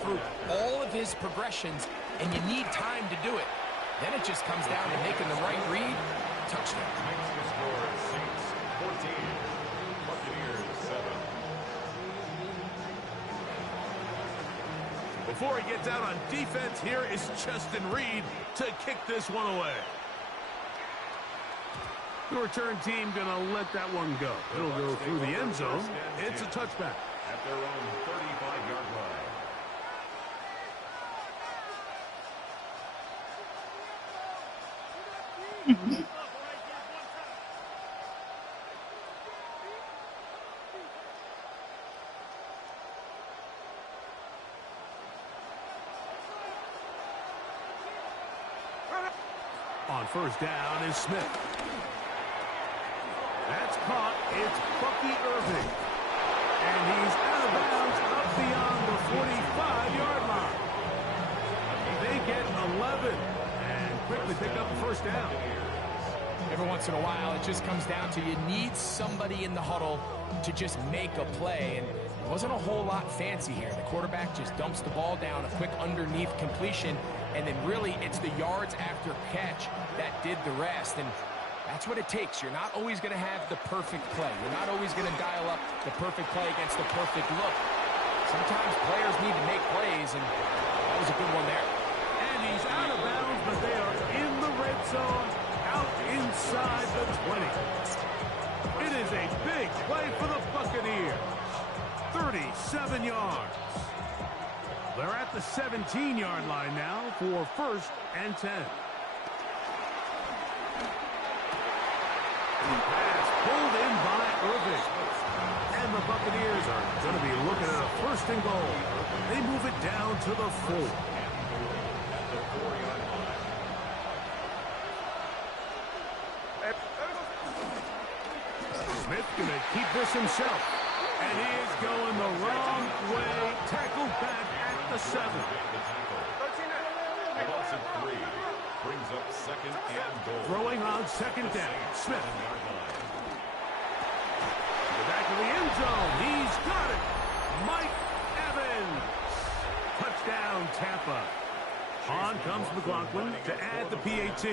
through all of his progressions, and you need time to do it. Then it just comes down to making the right read. Touchdown. Makes score Saints 14, Buccaneers 7. Before he gets out on defense, here is Justin Reed to kick this one away. The return team going to let that one go. It'll go through the end zone. It's a touchback. At their own 35-yard line. On first down is Smith. That's caught. It's Bucky Irving. And he's out of bounds up beyond the 45-yard line. They get 11 and quickly pick up the first down. Every once in a while, it just comes down to you need somebody in the huddle to just make a play. And it wasn't a whole lot fancy here. The quarterback just dumps the ball down, a quick underneath completion, and then really it's the yards after catch that did the rest. And that's what it takes. You're not always going to have the perfect play. You're not always going to dial up the perfect play against the perfect look. Sometimes players need to make plays, and that was a good one there. And he's out of bounds, but they are in the red zone, out inside the 20. It is a big play for the Buccaneers. 37 yards. They're at the 17-yard line now for first and 10. Pass pulled in by Irving. And the Buccaneers are going to be looking at a first and goal. They move it down to the 4. Smith going to keep this himself. And he is going the wrong way. Tackled back at the 7. A loss of 3. Brings up second and goal. Throwing on second down. Smith. To the back of the end zone. He's got it. Mike Evans. Touchdown, Tampa. On comes McLaughlin to add the PAT.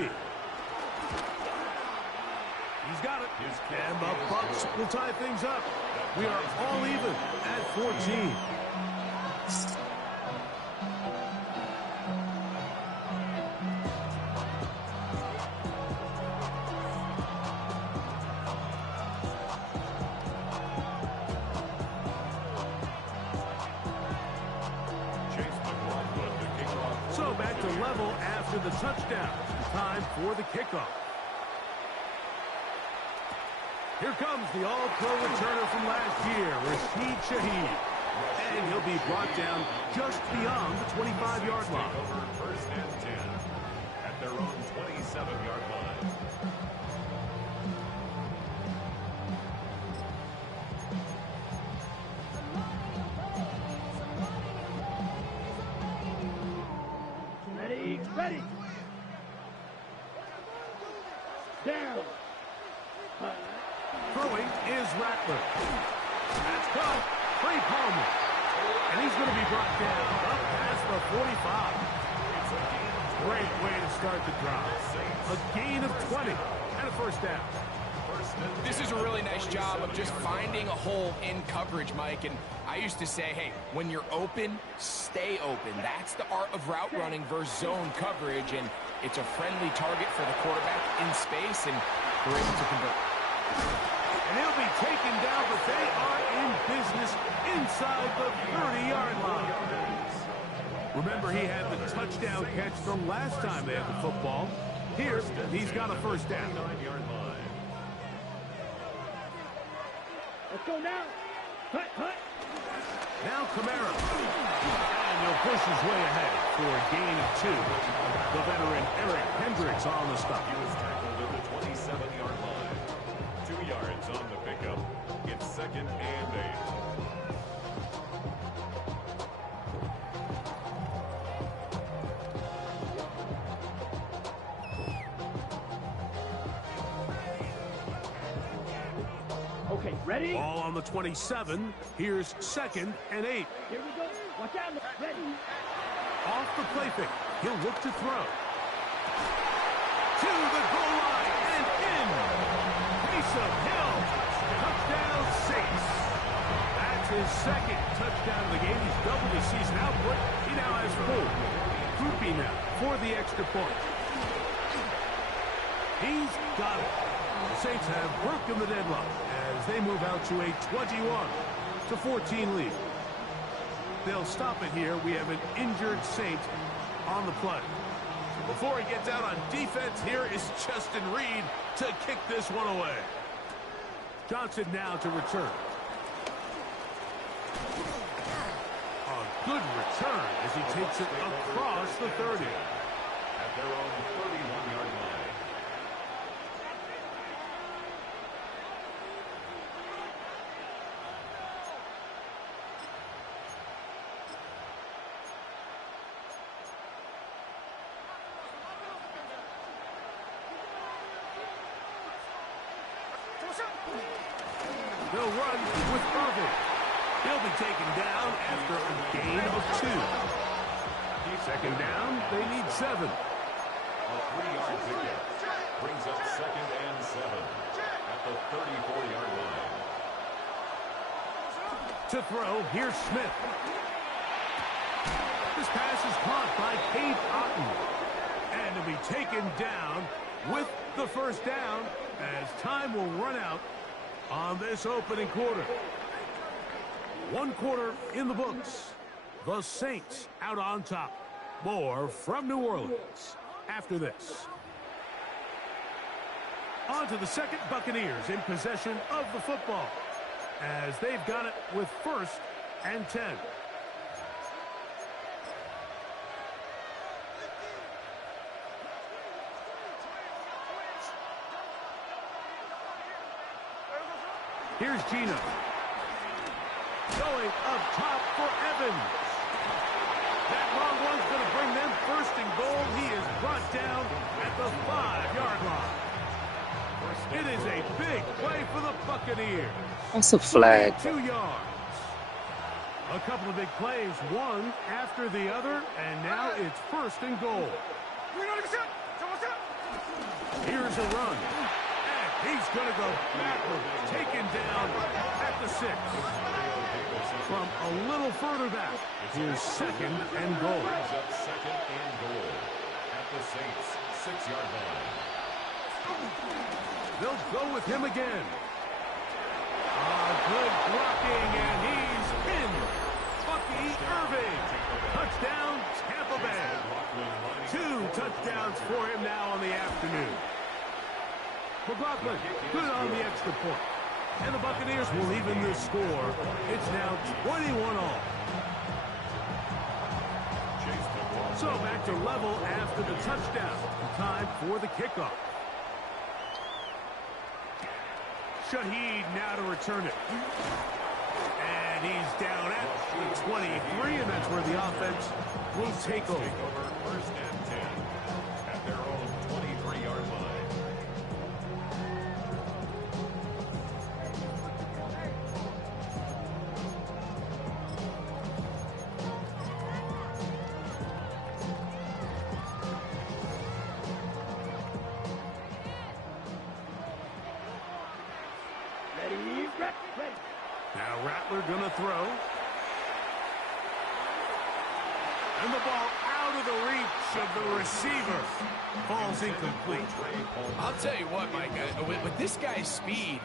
He's got it. And the Bucs will tie things up. We are all even at 14. So back to level after the touchdown. Time for the kickoff. Here comes the all-pro returner from last year, Rashid Shaheed. And he'll be brought down just beyond the 25-yard line. First and 10 at their own 27-yard line. Ready. Down. Throwing is Rattler. That's caught. Trey Palmer. And he's going to be brought down up past the 45. Great way to start the drive. A gain of 20 and a first down. This is a really nice job of just finding a hole in coverage, Mike. And I used to say, hey, when you're open, stay open. That's the art of route running versus zone coverage. And it's a friendly target for the quarterback in space, and we're able to convert. And he'll be taken down, but they are in business inside the 30-yard line. Remember, he had the touchdown catch from last time they had the football. Here, he's got a first down. Let's go now. Cut. Now Kamara. And he'll push his way ahead for a gain of 2. The veteran Eric Hendricks on the stop. He was tackled at the 27-yard line. 2 yards on the pickup. It's second and 8. Okay, ready? Ball on the 27. Here's second and 8. Here we go. Watch out. Ready. Off the play fake. He'll look to throw. To the goal line and in. Taysom Hill. Touchdown Saints. That's his second touchdown of the game. He's doubled his season output. He now has 4. Groupie now for the extra point. He's got it. The Saints have broken the deadlock as they move out to a 21-14 lead. They'll stop it here. We have an injured Saint on the play. Before he gets out on defense, here is Justin Reed to kick this one away. Johnson now to return. A good return as he takes it across the 30. At their own 31-yard line. They'll run with Irving. He'll be taken down after a gain of 2. Second down, they need 7. A 3-yard pickup brings up 2nd and 7 at the 34-yard line. To throw, here's Smith. This pass is caught by Cade Otton. And to be taken down with the first down as time will run out on this opening quarter. 1 quarter in the books. The Saints out on top. More from New Orleans after this. On to the second. Buccaneers in possession of the football as they've got it with 1st and 10. Here's Gino. Going up top for Evans. That long one's going to bring them 1st and goal. He is brought down at the 5-yard line. It is a big play for the Buccaneers. That's a flag. 2 yards. A couple of big plays, one after the other, and now it's 1st and goal. Here's a run. He's going to go backwards, taken down at the 6. From a little further back, here's 2nd and goal. Brings up 2nd and goal at the Saints' 6-yard line. They'll go with him again. Good blocking, and he's in. Bucky Irving. Touchdown, Tampa Bay. 2 touchdowns for him now on the afternoon. McLaughlin, good on the extra point. And the Buccaneers will even this score. It's now 21-all. So back to level after the touchdown. Time for the kickoff. Shaheed now to return it. And he's down at the 23, and that's where the offense will take over. 1st and 10 at their own 23-yard line. Now Rattler gonna throw. And the ball out of the reach of the receiver. Falls incomplete. I'll tell you what, Mike, with this guy's speed,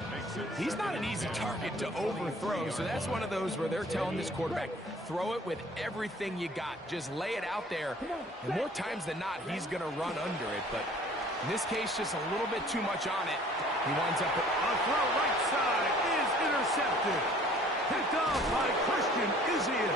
he's not an easy target to overthrow. So that's one of those where they're telling this quarterback, throw it with everything you got. Just lay it out there. And more times than not, he's going to run under it. But in this case, just a little bit too much on it. He winds up with a throw right side is intercepted. Picked off by Christian Izien.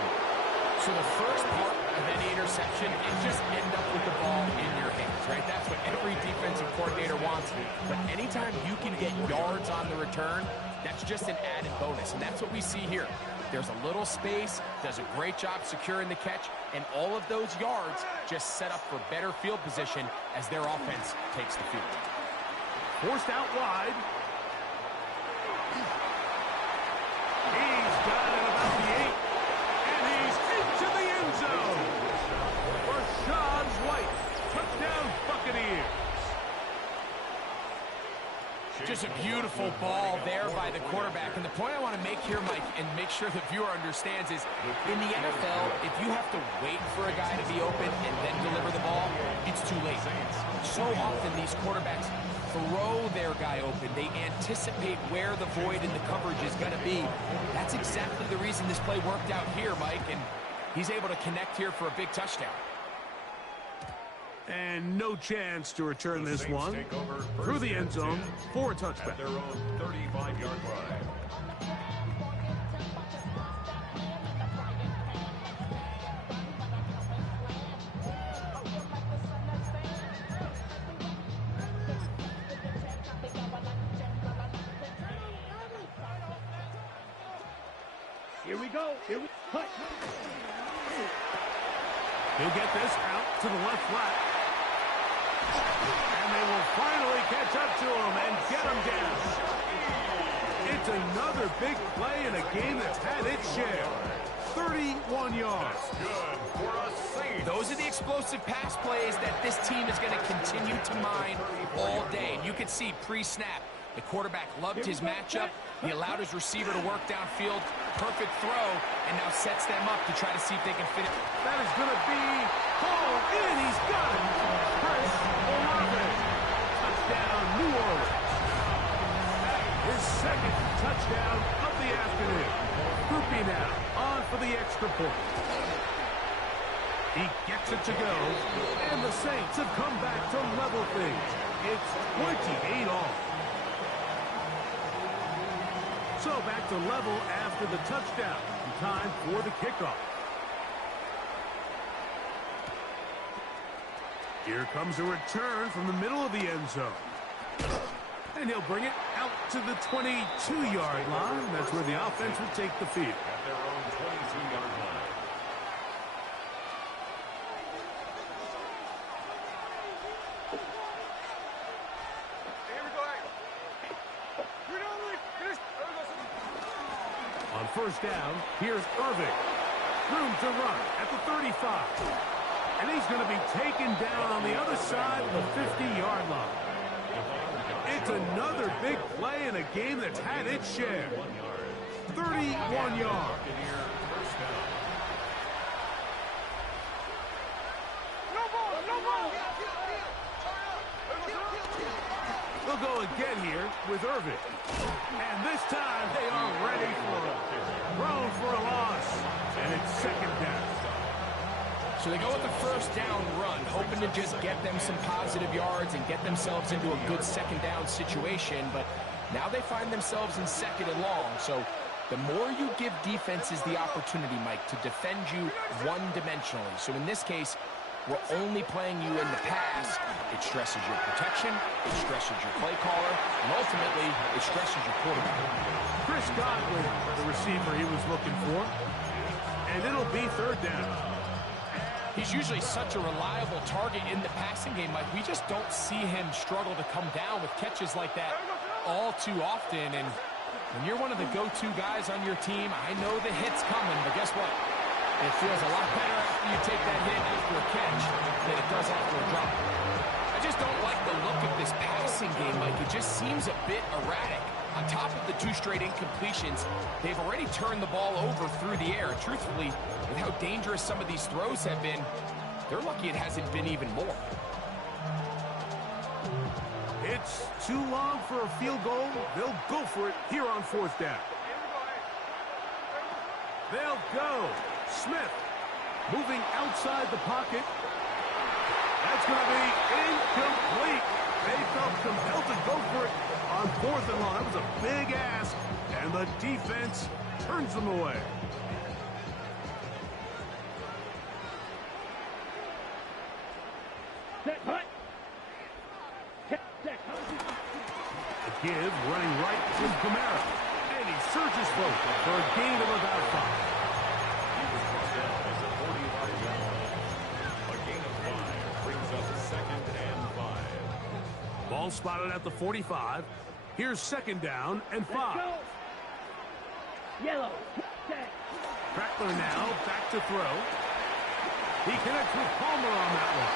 So the first part of any interception is just end up with the ball in your hands, right? That's what every defensive coordinator wants. But anytime you can get yards on the return, that's just an added bonus. And that's what we see here. There's a little space, does a great job securing the catch, and all of those yards just set up for better field position as their offense takes the field. Forced out wide. He's got it about the 8. And he's into the was a beautiful ball there by the quarterback. And the point I want to make here, Mike, and make sure the viewer understands is, in the NFL, if you have to wait for a guy to be open and then deliver the ball, it's too late. So often these quarterbacks throw their guy open. They anticipate where the void in the coverage is going to be. That's exactly the reason this play worked out here, Mike, and he's able to connect here for a big touchdown. And no chance to return this one through the end zone for a touchback. At their own 35-yard line. Here we go. Here we go. He'll get this out to the left flat. And they will finally catch up to him and get him down. It's another big play in a game that's had its share. 31 yards. Good for a save. Those are the explosive pass plays that this team is going to continue to mine all day. And you can see pre-snap, the quarterback loved his matchup. He allowed his receiver to work downfield. Perfect throw, and now sets them up to try to see if they can fit it. That is going to be hauled in. He's got it. Chris Olave. Touchdown, New Orleans. His second touchdown of the afternoon. Groupie now on for the extra point. He gets it to go, and the Saints have come back to level things. It's 28 all. So back to level after the touchdown. Time for the kickoff. Here comes a return from the middle of the end zone. And he'll bring it out to the 22-yard line. That's where the offense will take the field. At their own 22-yard line. On first down, here's Irving. Room to run at the 35. And he's going to be taken down on the other side of the 50-yard line. It's another big play in a game that's had its share. 31 yards. They'll go again here with Irving. And this time they are ready for it. Thrown for a loss. And it's second down. So they go with the first down run, hoping to just get them some positive yards and get themselves into a good second down situation. But now they find themselves in second and long. So the more you give defenses the opportunity, Mike, to defend you one-dimensionally. So in this case, we're only playing you in the pass. It stresses your protection, it stresses your play caller, and ultimately, it stresses your quarterback. Chris Godwin, the receiver he was looking for. And it'll be third down. He's usually such a reliable target in the passing game, Mike. We just don't see him struggle to come down with catches like that all too often. And when you're one of the go-to guys on your team, I know the hit's coming, but guess what? It feels a lot better after you take that hit after a catch than it does after a drop. I just don't like the look of this passing game, Mike. It just seems a bit erratic. On top of the two straight incompletions, they've already turned the ball over through the air. Truthfully, with how dangerous some of these throws have been, they're lucky it hasn't been even more. It's too long for a field goal. They'll go for it here on fourth down. They'll go. Smith moving outside the pocket. That's going to be incomplete. They felt compelled to go for it on fourth and long. That was a big ask, and the defense turns them away. Set, punt. Set. The give running right to Kamara. And he surges forward for a gain of about 5. He was brought down at the 45-yard line. A gain of 5 brings up second and 5. Ball spotted at the 45. Here's second down and 5. Let's go. Yellow. Set. Crackler now back to throw. He connects with Palmer on that one.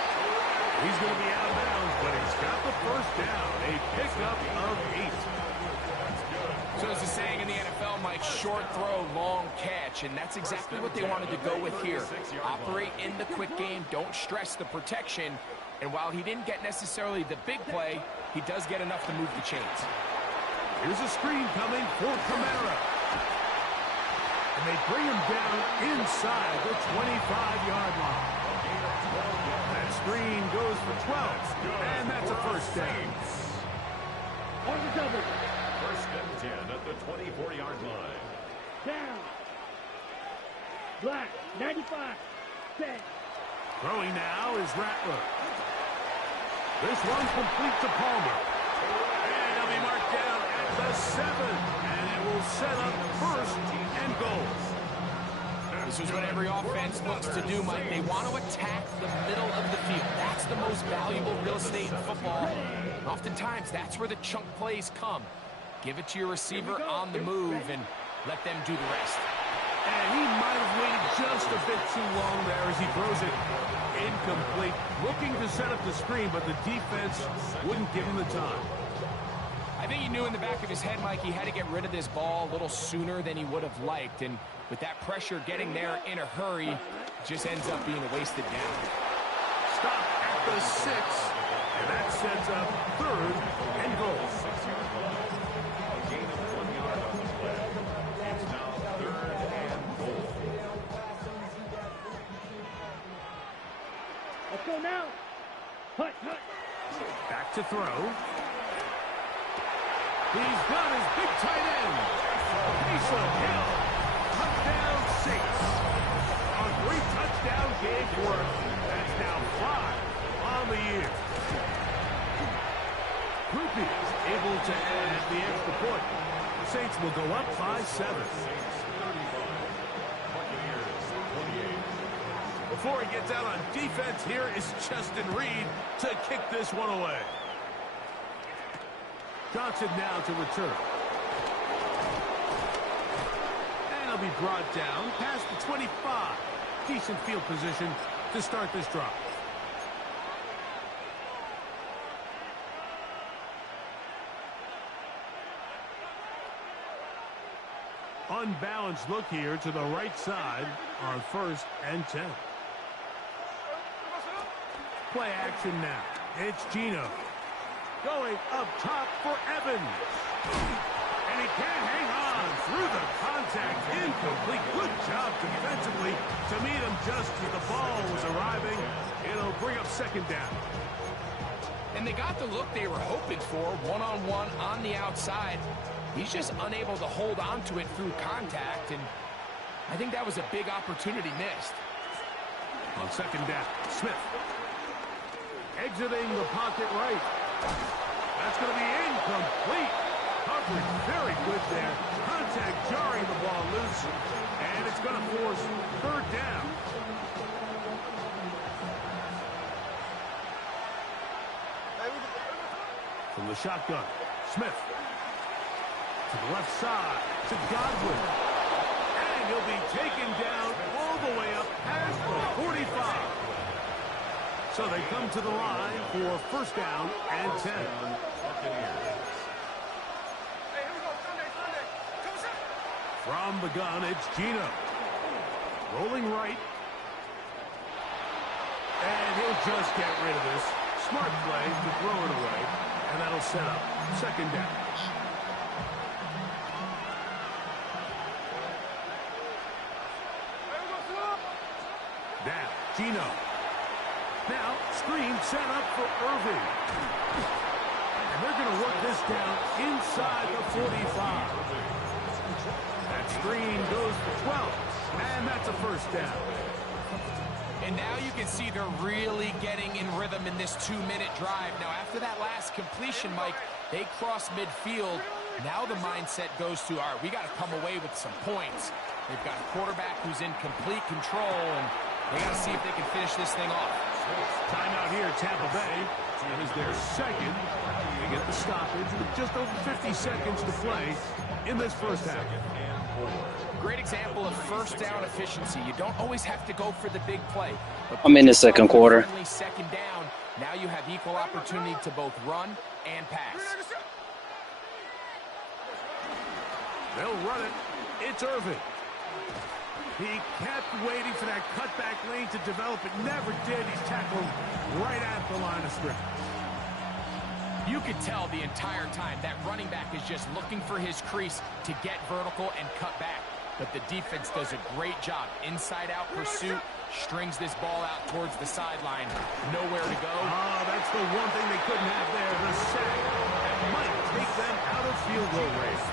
He's going to be out of bounds, but he's got the first down. A pickup of 8. So as the saying in the NFL, Mike, short throw, long catch, and that's exactly what they wanted to go with here. Operate in the quick game, don't stress the protection, and while he didn't get necessarily the big play, he does get enough to move the chains. Here's a screen coming for Kamara. And they bring him down inside the 25-yard line. That screen goes for 12, and that's a first down. On the double. First and 10 at the 24-yard line. Down. Black. 95. Set. Throwing now is Rattler. This one complete to Palmer. And he'll be marked down at the 7. And it will set up first and goal. This is what every offense looks to do, Mike. They want to attack the middle of the field. That's the most valuable real estate in football. And oftentimes, that's where the chunk plays come. Give it to your receiver on the move and let them do the rest. And he might have waited just a bit too long there as he throws it incomplete. Looking to set up the screen, but the defense wouldn't give him the time. I think he knew in the back of his head, Mike, he had to get rid of this ball a little sooner than he would have liked. And with that pressure getting there in a hurry, it just ends up being a wasted down. Stop at the 6. And that sets up third and goal. A gain of 1 yard on the play. It's now third and goal. Let's go now. Hut, hut. Back to throw. He's got his big tight end. Taysom Hill. Touchdown 6. A great touchdown game for him. That's now 5 on the year. Groupies able to add the extra point. The Saints will go up by 7. Before he gets out on defense, here is Justin Reed to kick this one away. Johnson now to return. And he'll be brought down past the 25. Decent field position to start this drive. Unbalanced look here to the right side on first and 10. Play action now. It's Geno. Going up top for Evans. And he can't hang on through the contact. Incomplete. Good job defensively to meet him just as the ball was arriving. It'll bring up second down. And they got the look they were hoping for, one-on-one on the outside. He's just unable to hold on to it through contact, and I think that was a big opportunity missed. On second down, Smith. Exiting the pocket right. That's going to be incomplete. Coverage very good there. Contact jarring the ball loose, and it's going to force third down. From the shotgun, Smith. To the left side, to Godwin. And he'll be taken down all the way up past the 45. So they come to the line for first down and 10. From the gun, it's Geno. Rolling right. And he'll just get rid of this. Smart play to throw it away. And that'll set up second down. Down, Geno. Now, screen set up for Irving. And they're going to work this down inside the 45. That screen goes for 12. And that's a first down. And now you can see they're really getting in rhythm in this 2-minute drive. Now, after that last completion, Mike, they cross midfield. Now the mindset goes to, all right, we got to come away with some points. They've got a quarterback who's in complete control, and they got to see if they can finish this thing off. Timeout here, Tampa Bay. That is their second. They get the stoppage with just over 50 seconds to play in this first half. Great example of first down efficiency. You don't always have to go for the big play. But I'm in the second quarter. friendly second down. Now you have equal opportunity to both run and pass. They'll run it. It's Irvin. He kept waiting for that cutback lane to develop. It never did. He's tackled right at the line of scrimmage. You could tell the entire time that running back is just looking for his crease to get vertical and cut back. But the defense does a great job. Inside-out pursuit, strings this ball out towards the sideline. Nowhere to go. Oh, that's the one thing they couldn't have there, the sack. That might take them out of field goal range.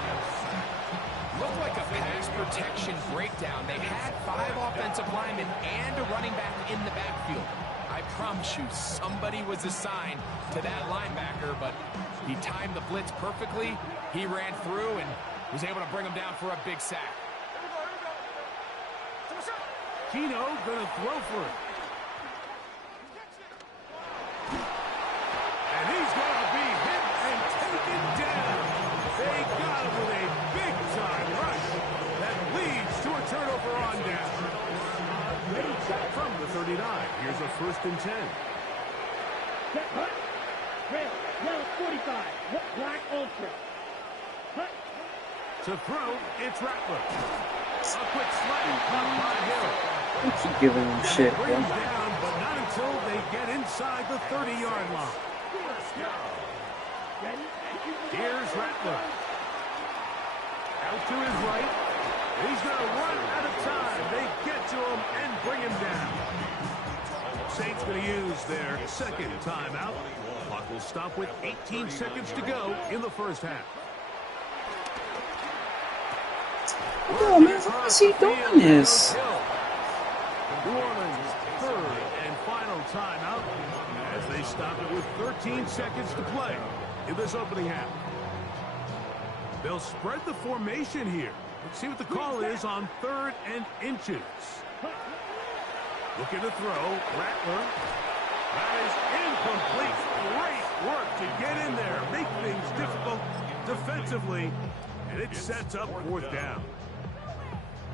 Looked like a pass protection breakdown. They had 5 offensive linemen and a running back in the backfield. I promise you, somebody was assigned to that linebacker, but he timed the blitz perfectly. He ran through and was able to bring him down for a big sack. Keno gonna throw for it. And he's gonna be hit and taken down. They got him with a big-time rush that leads to a turnover on down. From the 39, here's a 1st and 10. Set, hut. Trail. Yellow 45. Black ultra. Hut. To throw, it's Rattler. A quick slant caught by Hill. I keep giving him shit, bro. Brings down, but not until they get inside the 30-yard line. Here's Rattler. Out to his right. He's going to run out of time. They get to him and bring him down. Saints going to use their 2nd timeout. Clock will stop with 18 seconds to go in the first half. Oh, man, why is he doing this? New Orleans' 3rd and final timeout as they stop it with 13 seconds to play in this opening half. They'll spread the formation here. Let's see what the call is on 3rd and inches. Looking to throw. Rattler. That is incomplete. Great work to get in there. Make things difficult defensively. And it sets up 4th down.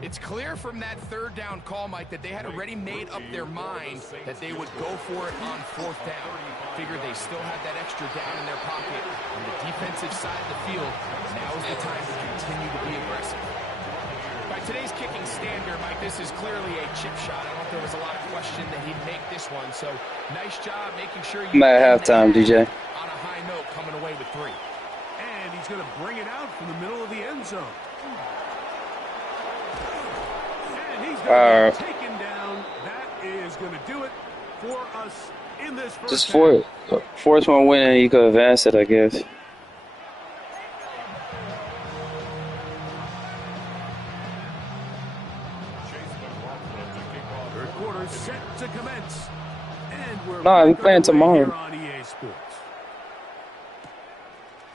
It's clear from that 3rd down call, Mike, that they had already made up their mind that they would go for it on 4th down. Figured they still had that extra down in their pocket on the defensive side of the field. Now is the time to continue to be aggressive. By today's kicking standard, Mike, this is clearly a chip shot. I don't know if there was a lot of question that he'd make this one. So nice job making sure you... I'm at halftime, DJ. On a high note, coming away with 3. And he's going to bring it out from the middle of the end zone. And he's going to be taken down. That is going to do it for us in this first Just half. force one win and you could advance it, I guess. Third quarter set to commence. And we're No, we back playing underway tomorrow. here on EA Sports.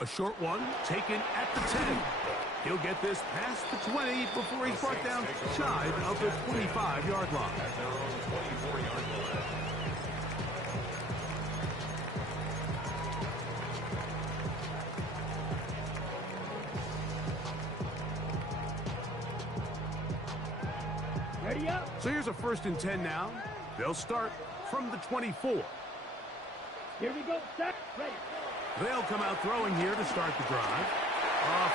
A short one taken at the 10. He'll get this past the 20 before he's brought down shy of the 25-yard line. Ready up. So here's a 1st and 10 now. They'll start from the 24. Here we go. Set. Ready. They'll come out throwing here to start the drive.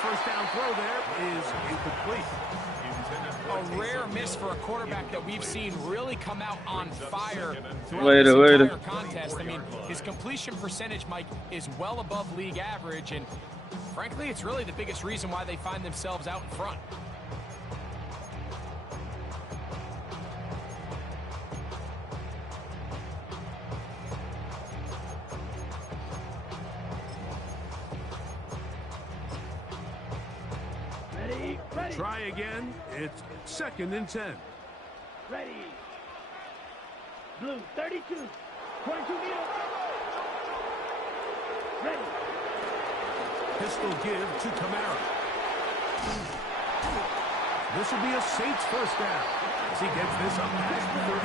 First down throw there is incomplete. A rare miss for a quarterback that we've seen really come out on fire throughout Later, this later. entire contest. I mean, his completion percentage, Mike, is well above league average, and frankly, it's really the biggest reason why they find themselves out in front. Ready. Ready. Try again. It's 2nd and 10. Ready. Blue 32. 22 meters. Ready. Pistol give to Kamara. This will be a Saints first down as he gets this up past the 35.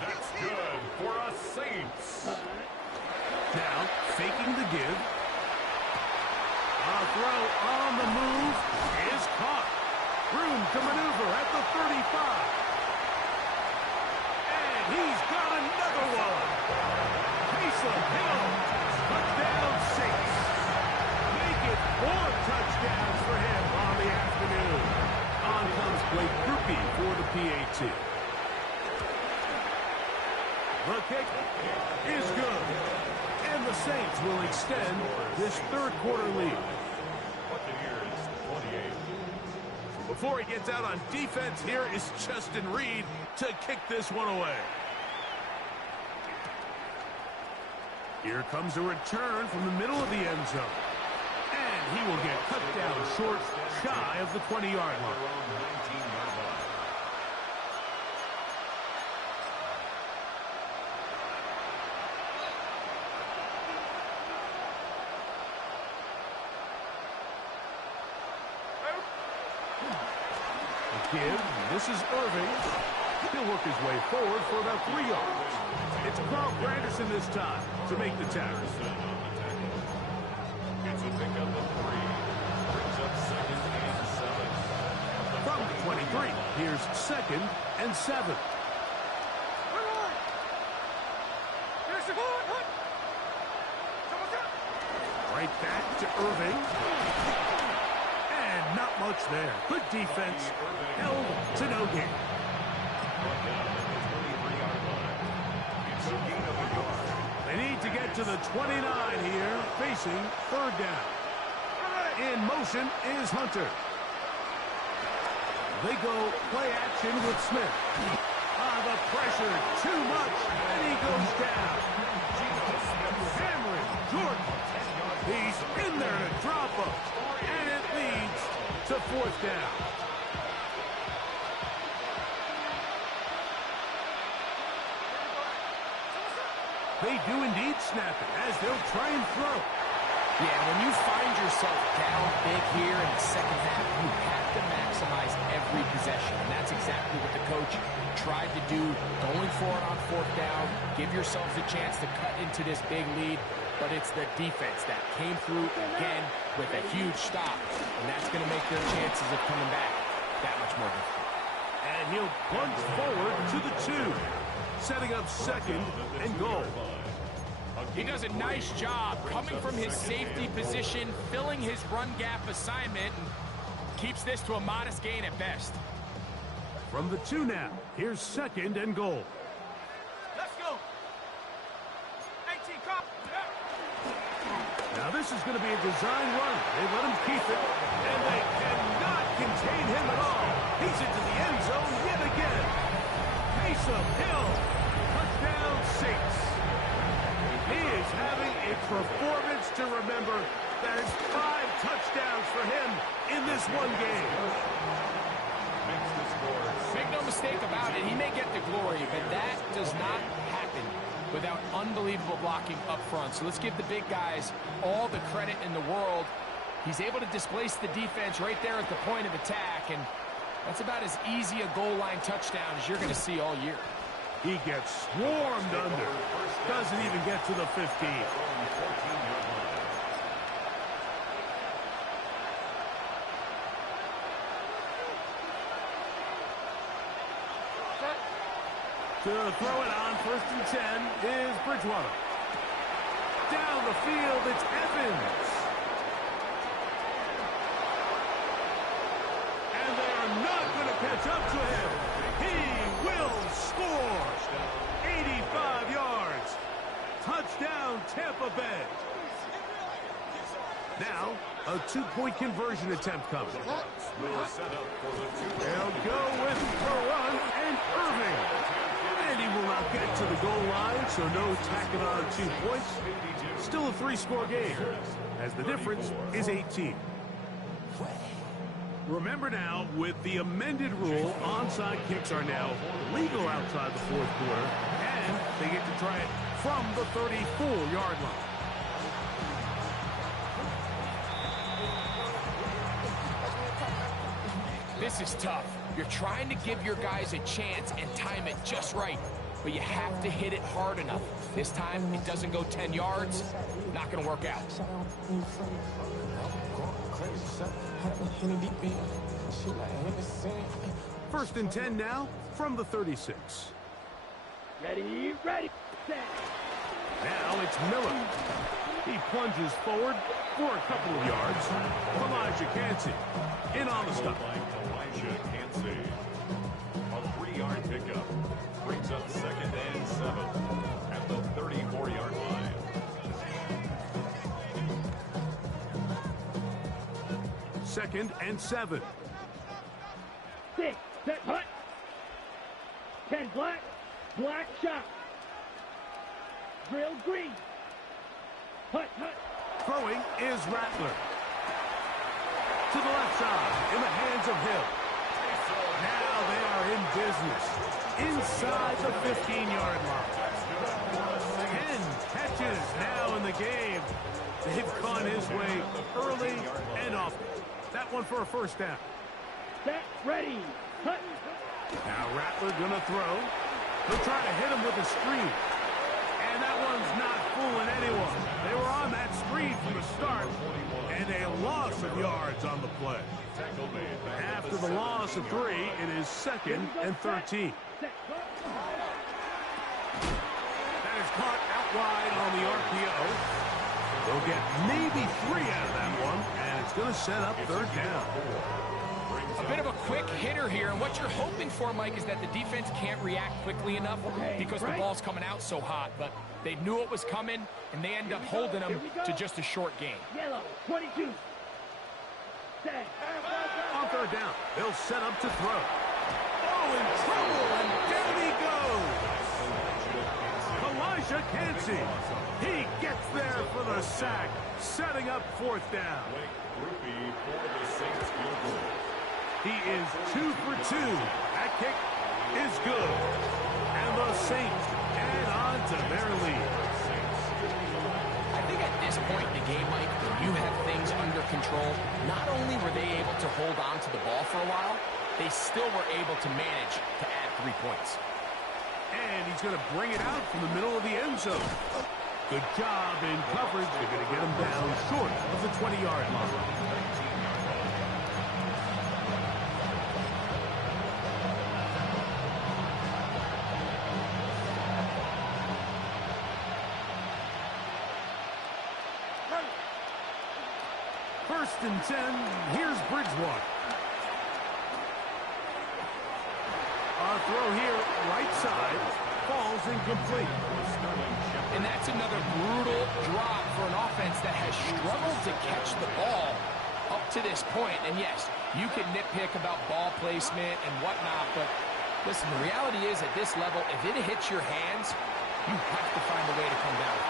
That's good for us Saints. Now, faking the give. a groupie for the PAT. The kick is good. And the Saints will extend this third quarter lead. Buccaneers 28. Before he gets out on defense, here is Justin Reed to kick this one away. Here comes a return from the middle of the end zone. And he will get cut down short, shy of the 20-yard line. Around the 19-yard line. Give. This is Irving. He'll work his way forward for about 3 yards. It's Carl Granderson this time to make the tackle. It's a pickup of 3. Brings up 2nd and 7. From the 23, here's 2nd and 7. Right back to Irving. And not much there. Good defense. Held to no gain. They need to get to the 29 here, facing third down. In motion is Hunter. They go play action with Smith. The pressure, too much, and he goes down. Cameron Jordan. He's in there to drop him, and it leads to fourth down. They do indeed snap it as they'll try and throw. Yeah, when you find yourself down big here in the second half, you have to maximize every possession. And that's exactly what the coach tried to do, going for it on fourth down. Give yourselves a chance to cut into this big lead. But it's the defense that came through again with a huge stop. And that's going to make their chances of coming back that much more difficult. And he'll plunge forward to the 2. Setting up 2nd and goal. He does a nice job coming from his safety position, filling his run gap assignment, and keeps this to a modest gain at best. From the 2 now, here's 2nd and goal. Let's go. 18, come. Now this is going to be a design run. They let him keep it, and they cannot contain him at all. He's into the end zone yet again. Taysom Hill, touchdown Saints. He is having a performance to remember. There's 5 touchdowns for him in this one game. Make no mistake about it, he may get the glory, but that does not happen without unbelievable blocking up front. So let's give the big guys all the credit in the world. He's able to displace the defense right there at the point of attack, and that's about as easy a goal line touchdown as you're going to see all year. He gets swarmed under. Doesn't even get to the 15. To throw it on 1st and 10 is Bridgewater. Down the field, it's Evans. And they are not going to catch up to him. He will score. 85 yards. Touchdown, Tampa Bay. Now, a 2-point conversion attempt coming. They'll go with the run and Irving. And he will not get to the goal line, so no tacking on 2 points. Still a 3-score game, as the difference is 18. Remember now, with the amended rule, onside kicks are now legal outside the fourth quarter, and they get to try it from the 34-yard line. This is tough. You're trying to give your guys a chance and time it just right, but you have to hit it hard enough. This time, it doesn't go 10 yards. Not going to work out. First and 10 now from the 36. Ready, set. Now it's Miller. He plunges forward for a couple of yards. Elijah Cansey in on the stop. Elijah Cansey. 2nd and 7. 6, set, hut. 10, black. Black shot. Drill green. Hut, hut. Throwing is Rattler. To the left side, in the hands of Hill. Now they are in business. Inside the 15-yard line. 10 catches now in the game. They've gone his way early and often. That one for a first down. Set, ready. Hut. Now Rattler gonna throw. They'll try to hit him with a screen. And that one's not fooling anyone. They were on that screen from the start. And a loss of yards on the play. After the loss of 3, it is 2nd and 13. Set, hut. That is caught out wide on the RPO. They'll get maybe 3 out of that one. And it's going to set up 3rd down. A bit of a quick hitter here, and what you're hoping for, Mike, is that the defense can't react quickly enough because the ball's coming out so hot. But they knew it was coming, and they end up holding them to just a short game. Yellow, 22. Set. On 3rd down, they'll set up to throw. Oh, in trouble, and down he goes. Elijah Cansey. He gets there for the sack, setting up 4th down. He is 2 for 2. That kick is good. And the Saints add on to their lead. I think at this point in the game, Mike, when you have things under control, not only were they able to hold on to the ball for a while, they still were able to manage to add 3 points. And he's going to bring it out from the middle of the end zone. Good job in coverage. They're going to get him down short of the 20-yard line. First and 10, here's Bridgewater. Our throw here, right side, falls incomplete. And that's another brutal drop for an offense that has struggled to catch the ball up to this point. And yes, you can nitpick about ball placement and whatnot, but listen, the reality is at this level, if it hits your hands, you have to find a way to come down.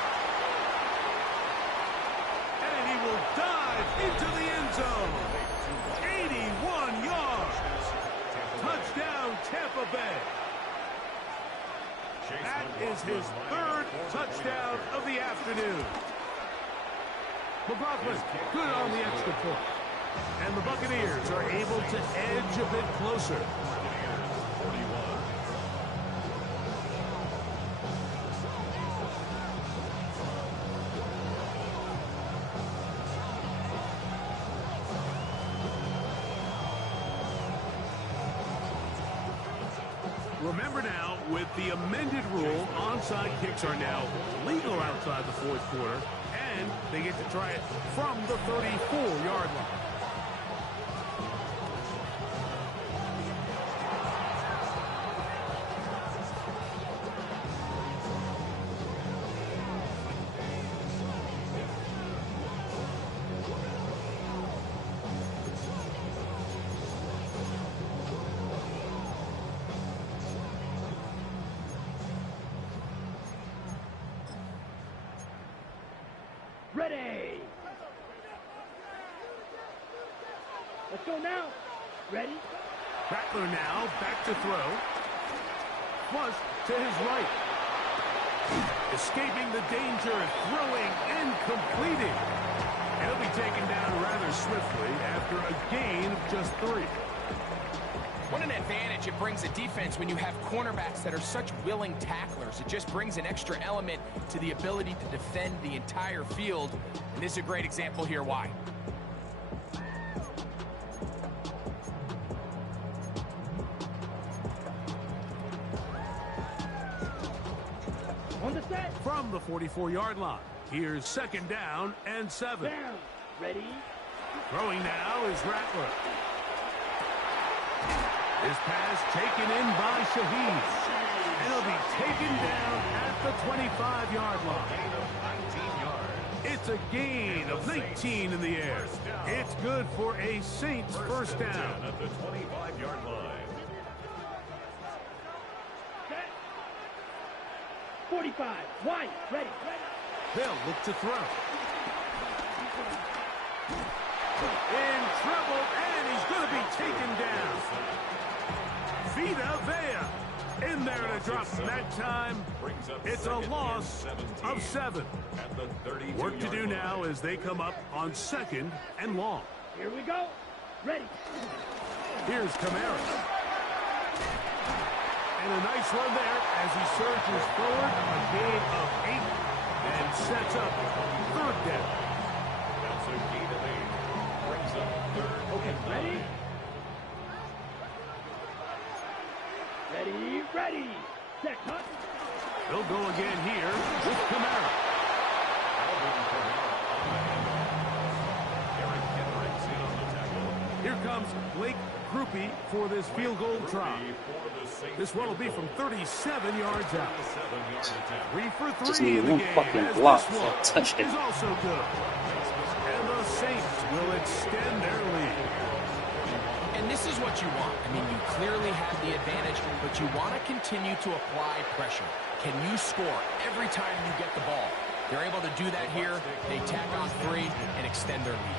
And he will dive into the end zone. 81 yards. Touchdown, Tampa Bay. That is his 3rd touchdown of the afternoon. McLaughlin, good on the extra point. And the Buccaneers are able to edge a bit closer. Remember now, with the amended rule, onside kicks are now legal outside the 4th quarter, and they get to try it from the 34-yard line. Ready. Let's go now. Ready. Rattler now back to throw. Flush to his right. Escaping the danger, throwing and completing. He'll be taken down rather swiftly after a gain of just 3. What an advantage it brings a defense when you have cornerbacks that are such willing tacklers. It just brings an extra element to the ability to defend the entire field. And this is a great example here why. On the set. From the 44-yard line, here's 2nd down and 7. Down. Ready. Throwing now is Rattler. His pass taken in by Shaheed. And it'll be taken down at the 25-yard line. It's a gain of 19 in the air. It's good for a Saints first down. At the 25-yard line. Set. 45. White. Ready. They'll look to throw. In trouble, and he's going to be taken down. Vita Vea in there to drop that time. It's a loss of 7. Work to do now as they come up on 2nd and long. Here we go. Ready. Here's Kamara. And a nice run there as he surges forward, a gain of 8, and sets up 3rd down. That's a gain of 8. Brings up 3rd. Okay, ready? Ready. Set, cut. They'll go again here with Kamara. Eric Kendricks in on the tackle. Here comes Blake Grupe for this field goal try. For the Saints. This one will be from 37 yards out. 7-yard attempt. 3 for 3 Just in need the one game, fucking as block this for a one touchdown. is also good. And the Saints will extend their lead. And this is what you want. I mean, you clearly have the advantage, but you want to continue to apply pressure. Can you score every time you get the ball? They're able to do that here. They tack on 3 and extend their lead.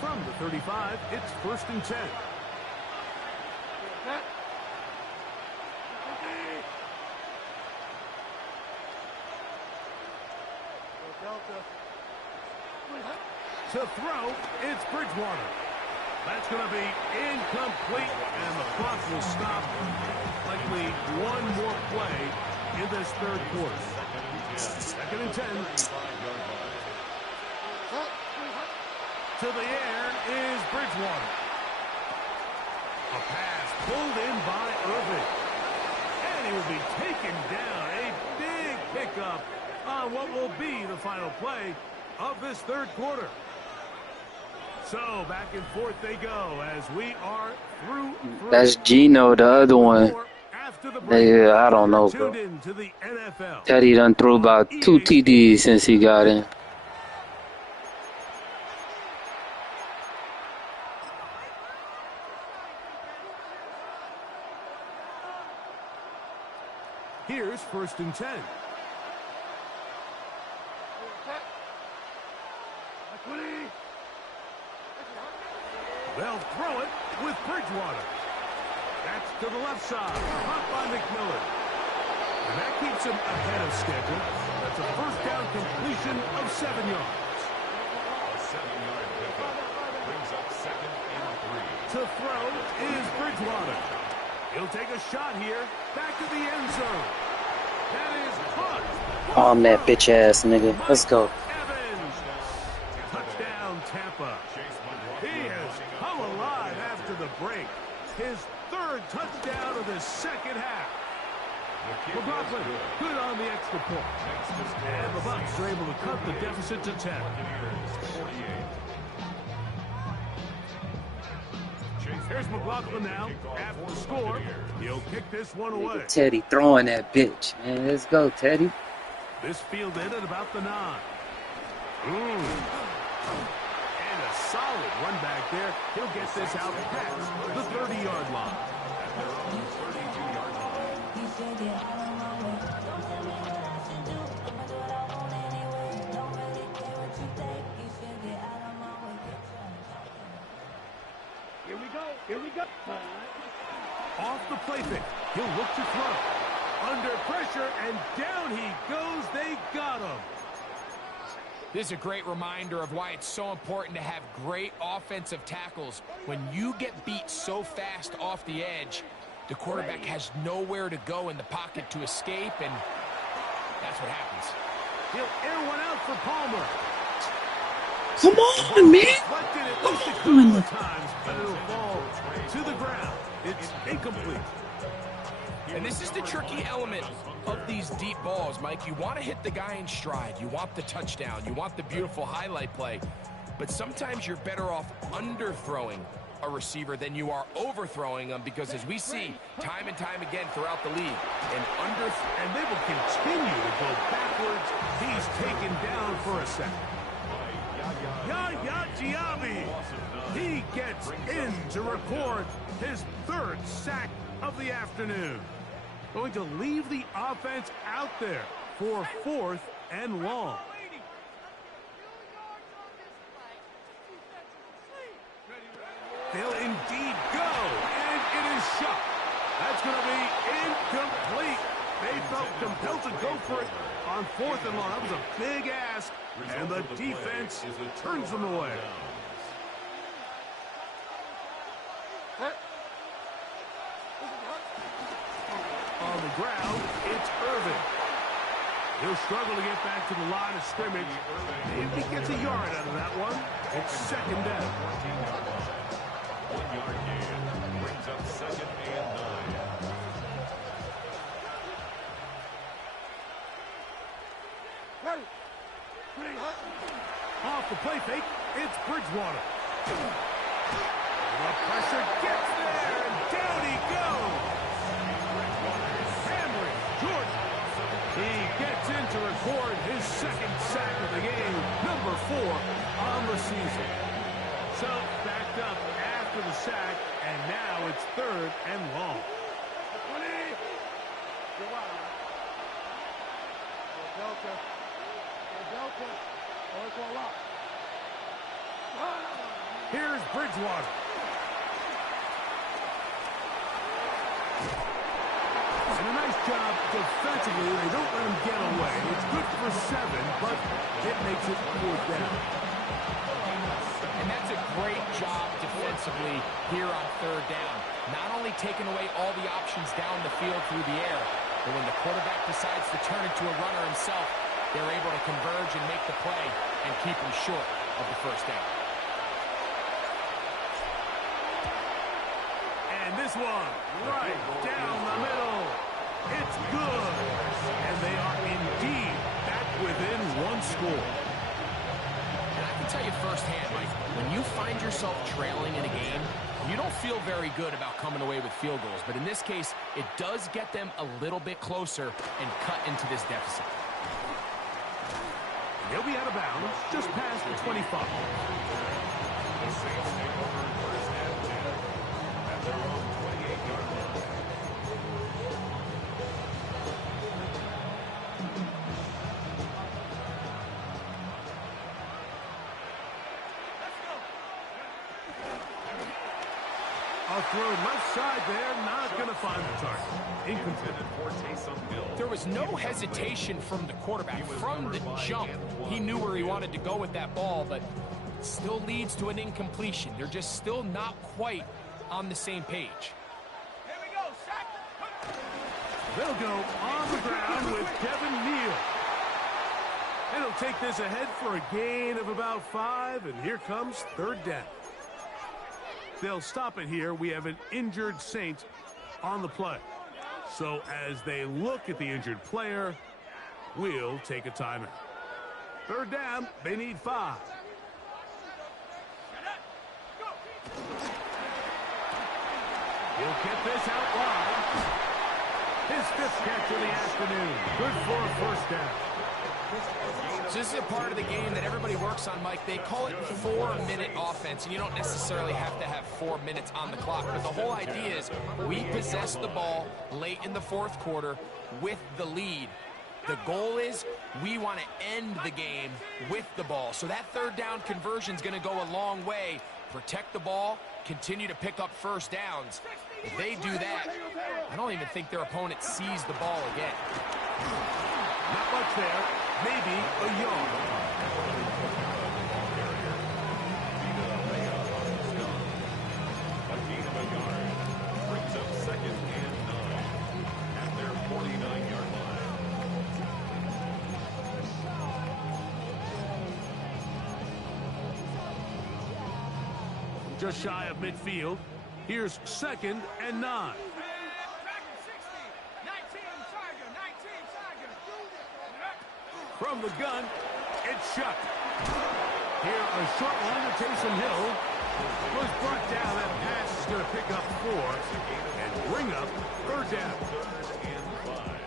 From the 35, it's 1st and 10. To throw, it's Bridgewater. That's going to be incomplete, and the clock will stop. Likely one more play in this 3rd quarter. 2nd and 10. To the air is Bridgewater. A pass pulled in by Irving. And he will be taken down. A big pickup on what will be the final play of this 3rd quarter. So back and forth they go as we are through. That's Gino, the other one. After the break, Yeah, I don't know, bro. tuned in to the NFL. Teddy done threw about 2 TDs since he got in. Here's 1st and 10. They'll throw it with Bridgewater. That's to the left side. Caught by McMillan. And that keeps him ahead of schedule. That's a 1st down completion of 7 yards. A 7-yard pickup. Brings up 2nd and 3. To throw is Bridgewater. He'll take a shot here. Back to the end zone. That is caught. Oh, I'm that bitch ass nigga. Let's go. Evans. Touchdown, Tampa. He has come alive after the break. His 3rd touchdown of the 2nd half. McLaughlin good on the extra point. And the Bucs are able to cut the deficit to 10. Here's McLaughlin now. After the score, he'll kick this one away. Teddy throwing that bitch, man. Let's go, Teddy. This field in at about the 9. And a solid run back there. He'll get this out past the 30-yard line. At their own 32-yard line. Here we go. Off the play pick. He'll look to throw. Under pressure, and down he goes. They got him. This is a great reminder of why it's so important to have great offensive tackles. When you get beat so fast off the edge, the quarterback has nowhere to go in the pocket to escape, and that's what happens. He'll air one out for Palmer. Come on, man. Deflected at least a couple of times, but it'll fall to the ground. It's incomplete. And this is the tricky element of these deep balls, Mike. You want to hit the guy in stride. You want the touchdown. You want the beautiful highlight play. But sometimes you're better off underthrowing a receiver than you are overthrowing them, because as we see time and time again throughout the league, and they will continue to go backwards. He's taken down for a sack. Yaya Diaby, he gets in to record his 3rd sack of the afternoon. Going to leave the offense out there for 4th and long. They'll indeed go, and it is shot. That's going to be incomplete. They felt compelled to go for it on 4th and long. That was a big ask, and the defense turns them away. On the ground, it's Irvin. He'll struggle to get back to the line of scrimmage. Maybe he gets a yard out of that one. It's 2nd down. 1-yard gain brings up 2nd and 9. Off the play fake, it's Bridgewater. The pressure gets there, and down he goes. Cameron Jordan. He gets in to record his 2nd sack of the game, number 4 on the season. So backed up after the sack, and now it's 3rd and long. Here's Bridgewater. And a nice job defensively. They don't let him get away. It's good for 7, but it makes it 4th down. And that's a great job defensively here on 3rd down. Not only taking away all the options down the field through the air, but when the quarterback decides to turn into a runner himself, they're able to converge and make the play and keep him short of the 1st down. And this one, right down the middle. It's good. And they are indeed back within 1 score. And I can tell you firsthand, Mike, when you find yourself trailing in a game, you don't feel very good about coming away with field goals. But in this case, it does get them a little bit closer and cut into this deficit. He'll be out of bounds just past the 25. The Saints take over 1st and 10 at their own 28-yard line. A throw left side there, not going to find the target. Incomplete. For Taysom Hill. There was no hesitation from the quarterback. From the jump, he knew where he wanted to go with that ball, but it still leads to an incompletion. They're just still not quite on the same page. They'll go on the ground with Kevin Neal. And he'll take this ahead for a gain of about 5, and here comes 3rd down. They'll stop it here. We have an injured Saint on the play. So as they look at the injured player, we'll take a timeout. 3rd down, they need 5. He'll get this out wide. His 5th catch of the afternoon. Good for a 1st down. So this is a part of the game that everybody works on, Mike. They call it 4-minute offense, and you don't necessarily have to have 4 minutes on the clock. But the whole idea is we possess the ball late in the 4th quarter with the lead. The goal is we want to end the game with the ball. So that 3rd down conversion is going to go a long way. Protect the ball, continue to pick up 1st downs. If they do that, I don't even think their opponent sees the ball again. Not much there. Maybe a yard. A gain of a yard brings up 2nd and 9 at their 49-yard line. Just shy of midfield. Here's 2nd and 9. From the gun, it's shut. Here, a short line to Taysom Hill. Was brought down. That pass is going to pick up 4 and bring up 3rd down. Third and 5.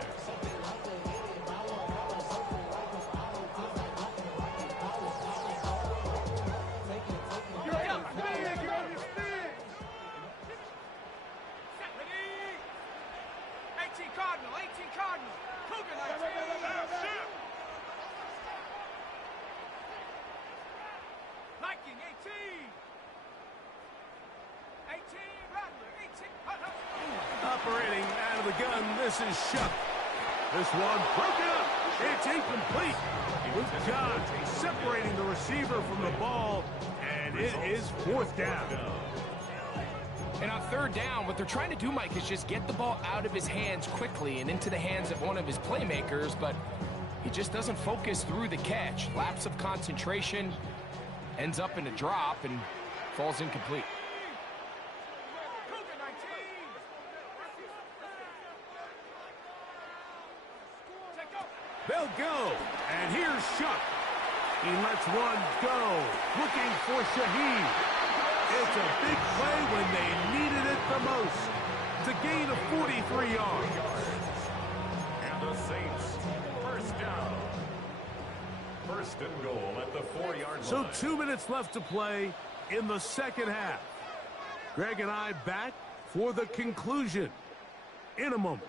Operating out of the gun, this is Shuck. This one broken up. It's incomplete. With God separating the receiver from the ball, and it is 4th down. And on 3rd down, what they're trying to do, Mike, is just get the ball out of his hands quickly and into the hands of one of his playmakers, but he just doesn't focus through the catch. Lapse of concentration, ends up in a drop, and falls incomplete. They'll go, and here's Shuck. He lets one go, looking for Shaheed. It's a big play when they needed it the most. It's a gain of 43 yards. And the Saints, 1st down. 1st and goal at the 4-yard line. So 2 minutes left to play in the 2nd half. Greg and I back for the conclusion in a moment.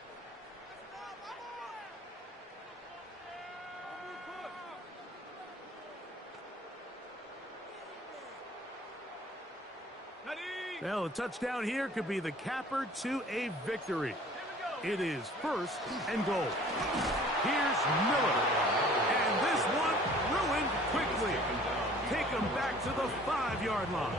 Well, a touchdown here could be the capper to a victory. It is 1st and goal. Here's Miller. And this one ruined quickly. Take him back to the 5-yard line.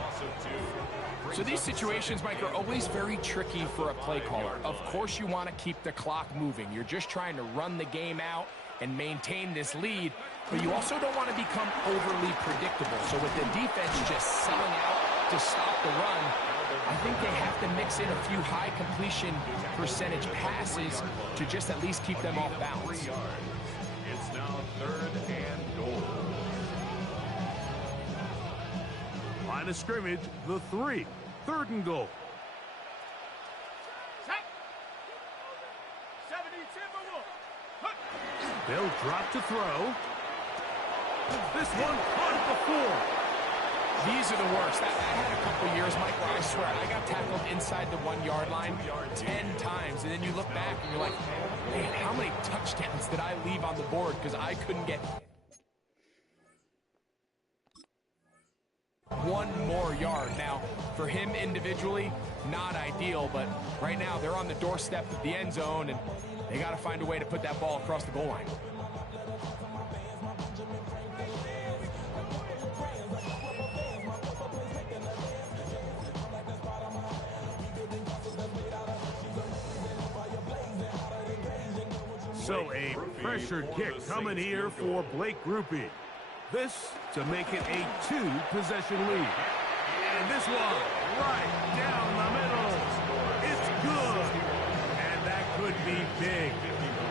So these situations, Mike, are always very tricky for a play caller. Of course you want to keep the clock moving. You're just trying to run the game out and maintain this lead, but you also don't want to become overly predictable. So with the defense just selling out to stop the run, I think they have to mix in a few high completion percentage passes to just at least keep them off balance. It's now 3rd and goal. Line of scrimmage, the 3. 3rd and goal. They'll drop to throw. This one caught at the 4. These are the worst. I had a couple years, Mike, where I swear I got tackled inside the 1-yard line 10 times, and then you look back and you're like, man, how many touchdowns did I leave on the board because I couldn't get one more yard. Now, for him individually, not ideal, but right now they're on the doorstep of the end zone, and they got to find a way to put that ball across the goal line. So a pressure kick coming here for Blake Grupe. This to make it a 2-possession lead. And this one right down the middle. It's good. And that could be big.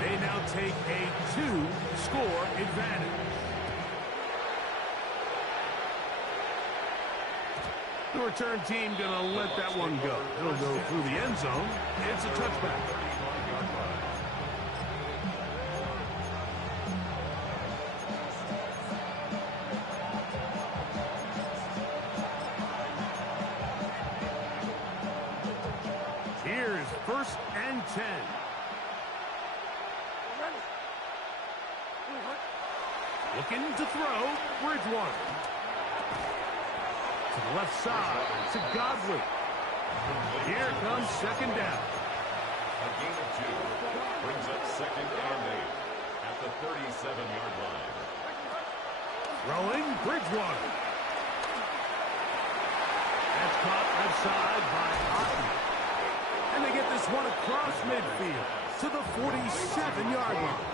They now take a 2-score advantage. The return team going to let that one go. It'll go through the end zone. It's a touchback. Here's 1st and 10. Looking to throw, Bridgewater. To the left side, to Godwin. Here comes 2nd down. A gain of 2 brings up 2nd and 8 at the 37-yard line. Throwing, Bridgewater. That's caught outside by Otten. And they get this one across midfield to the 47-yard line.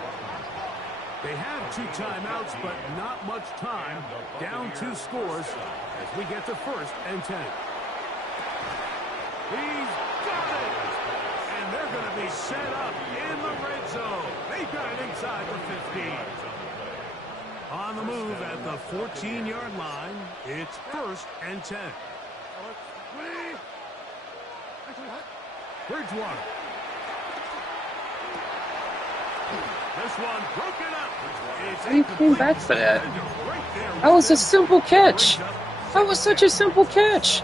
They have 2 timeouts, but not much time. Down 2 scores as we get to 1st and 10. He's got it! And they're going to be set up in the red zone. They've got it inside the 15. On the move at the 14-yard line, it's 1st and 10. Bridgewater. This one broken up. How do you came back for that? That was a simple catch. That was such a simple catch.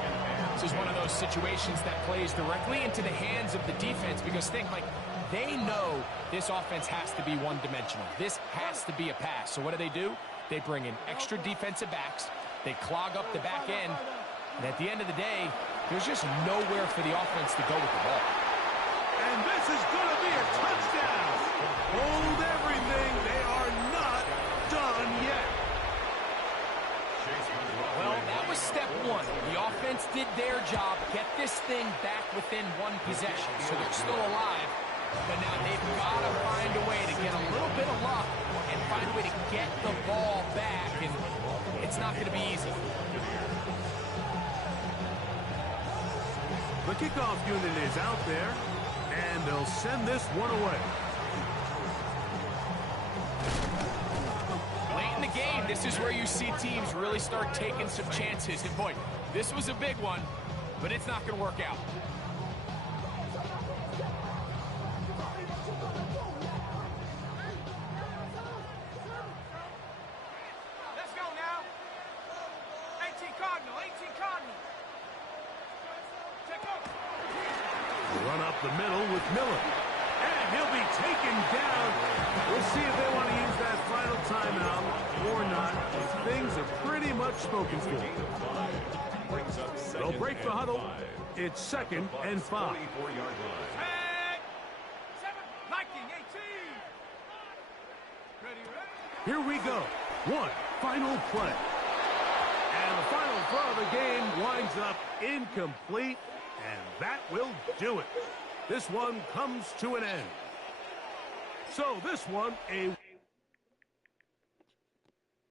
This is one of those situations that plays directly into the hands of the defense because like they know this offense has to be one-dimensional. This has to be a pass. So what do? They bring in extra defensive backs. They clog up the back end. And at the end of the day, there's just nowhere for the offense to go with the ball. And this is going to be a touchdown. Hold everything. They are not done yet. Well, that was step one. The offense did their job, get this thing back within one possession, so they're still alive. But now they've got to find a way to get a little bit of luck and find a way to get the ball back, and it's not going to be easy. The kickoff unit is out there, and they'll send this one away. Late in the game, this is where you see teams really start taking some chances. And boy, this was a big one, but it's not going to work out. Let's go now. 18 Cardinal, 18 Cardinal. Check out. Run up the middle with Miller. And he'll be taken down. We'll see if they want to use that final timeout or not. Things are pretty much spoken for. They'll break the huddle. It's 2nd and 5. 7, Viking, 18. Ready, ready. Here we go. One final play. And the final throw of the game winds up incomplete. And that will do it. This one comes to an end. So this one, a